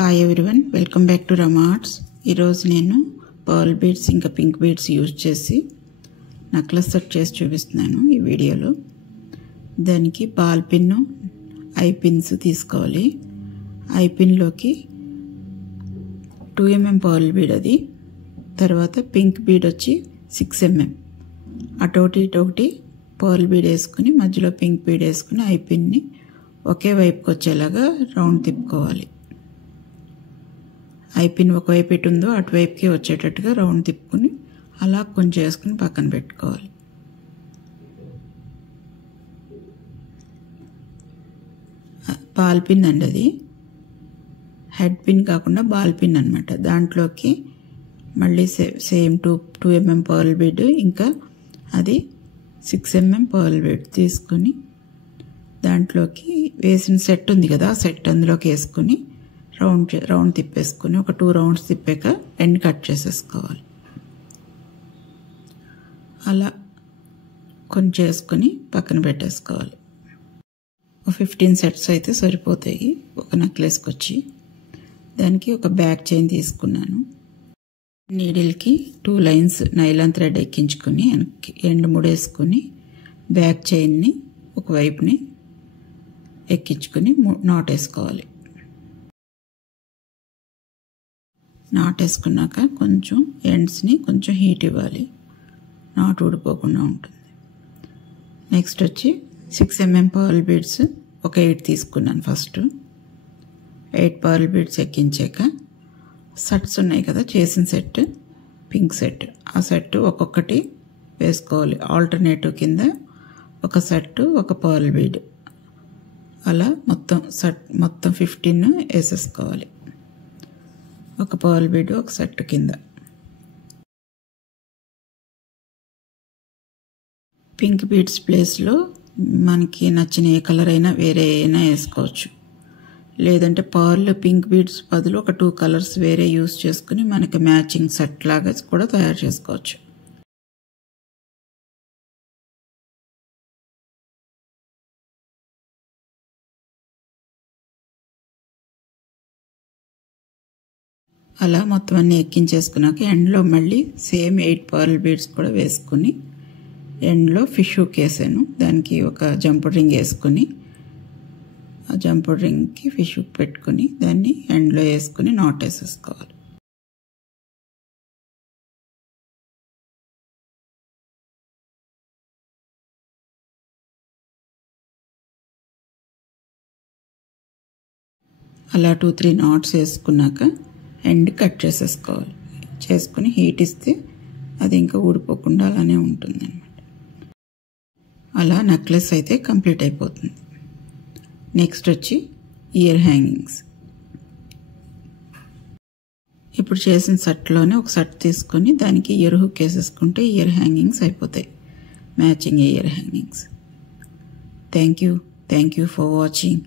Hi everyone, welcome back to Rama arts. ఈరోజు నేను pearl beads ఇంకా పింక్ బీడ్స్ యూజ్ చేసి నెక్లెస్ సెట్ చేసి చూపిస్తున్నాను ఈ వీడియోలో. దానికి బాల్ పిన్ను, ఐ పిన్స్ తీసుకోవాలి. ఐ పిన్లోకి 2 mm పర్ల్ బీడ్, అది తర్వాత పింక్ బీడ్ వచ్చి 6 mm. అటొకటి ఇటొకటి పర్ల్ బీడ్ వేసుకుని మధ్యలో పింక్ బీడ్ వేసుకుని ఐ పిన్ని ఒకే వైపుకి వచ్చేలాగా రౌండ్ తిప్పుకోవాలి. ఐ పిన్ ఒకవైపు ఎటు ఉందో అటువైపుకి వచ్చేటట్టుగా రౌండ్ తిప్పుకుని అలా కొంచెం వేసుకుని పక్కన పెట్టుకోవాలి. బాల్ పిన్ అండి, అది హెడ్ పిన్ కాకుండా బాల్ పిన్ అనమాట. దాంట్లోకి మళ్ళీ సేమ్ 2 mm పర్ల్ బీడ్, ఇంకా అది 6 mm పర్ల్ బీడ్ తీసుకుని దాంట్లోకి వేసిన సెట్ ఉంది కదా, ఆ సెట్ అందులోకి వేసుకుని రౌండ్ తిప్పేసుకుని ఒక 2 రౌండ్స్ తిప్పాక ఎండ్ కట్ చేసేసుకోవాలి. అలా కొంచెం వేసుకొని పక్కన పెట్టేసుకోవాలి. 15 సెట్స్ అయితే సరిపోతాయి ఒక నెక్లెస్కి వచ్చి. దానికి ఒక బ్యాక్ చైన్ తీసుకున్నాను. నీడిల్కి 2 లైన్స్ నైలాన్ థ్రెడ్ ఎక్కించుకొని ఎండ్ ముడేసుకొని బ్యాక్ చైన్ని ఒకవైపుని ఎక్కించుకొని నాట్ వేసుకోవాలి. నాట్ వేసుకున్నాక కొంచెం ఎండ్స్ని కొంచెం హీట్ ఇవ్వాలి, నాట్ ఊడిపోకుండా ఉంటుంది. నెక్స్ట్ వచ్చి 6 mm పర్ల్ బీడ్స్ ఒక 8 తీసుకున్నాను. ఫస్ట్ 8 పర్ల్ బీడ్స్ ఎక్కించాక సెట్స్ ఉన్నాయి కదా, చేసిన సెట్ పింక్ సెట్, ఆ సెట్ ఒక్కొక్కటి వేసుకోవాలి. ఆల్టర్నేటివ్ కింద ఒక సెట్ ఒక పర్ల్ బీడ్, అలా మొత్తం 15 వేసేసుకోవాలి. ఒక పర్ల్ బీడ్ ఒక సెట్ కింద. పింక్ బీడ్స్ ప్లేస్లో మనకి నచ్చిన ఏ కలర్ అయినా వేరే అయినా వేసుకోవచ్చు. లేదంటే పర్ల్ పింక్ బీడ్స్ బదులు ఒక 2 కలర్స్ వేరే యూస్ చేసుకుని మనకి మ్యాచింగ్ సెట్ లాగా కూడా తయారు చేసుకోవచ్చు. అలా మొత్తం అన్నీ ఎక్కించేసుకున్నాక ఎండ్లో మళ్ళీ సేమ్ 8 పర్ల్ బీడ్స్ కూడా వేసుకుని ఎండ్లో ఫిష్ హుక్ వేసాను. దానికి ఒక జంపుడ్ రింగ్ వేసుకుని ఆ జంపుడ్ రింగ్కి ఫిష్ హుక్ పెట్టుకుని దాన్ని ఎండ్లో వేసుకుని నాట్ వేసేసుకోవాలి. అలా 2-3 నాట్స్ వేసుకున్నాక ఎండ్ కట్ చేసేసుకోవాలి. చేసుకుని హీట్ ఇస్తే అది ఇంకా ఊడిపోకుండా అలానే ఉంటుంది అన్నమాట. అలా నెక్లెస్ అయితే కంప్లీట్ అయిపోతుంది. నెక్స్ట్ వచ్చి ఇయర్ హ్యాంగింగ్స్. ఇప్పుడు చేసిన సెట్లోనే ఒక సెట్ తీసుకొని దానికి ఇయర్ హుక్ వేసేసుకుంటే ఇయర్ హ్యాంగింగ్స్ అయిపోతాయి, matching ear hangings. Thank you for watching.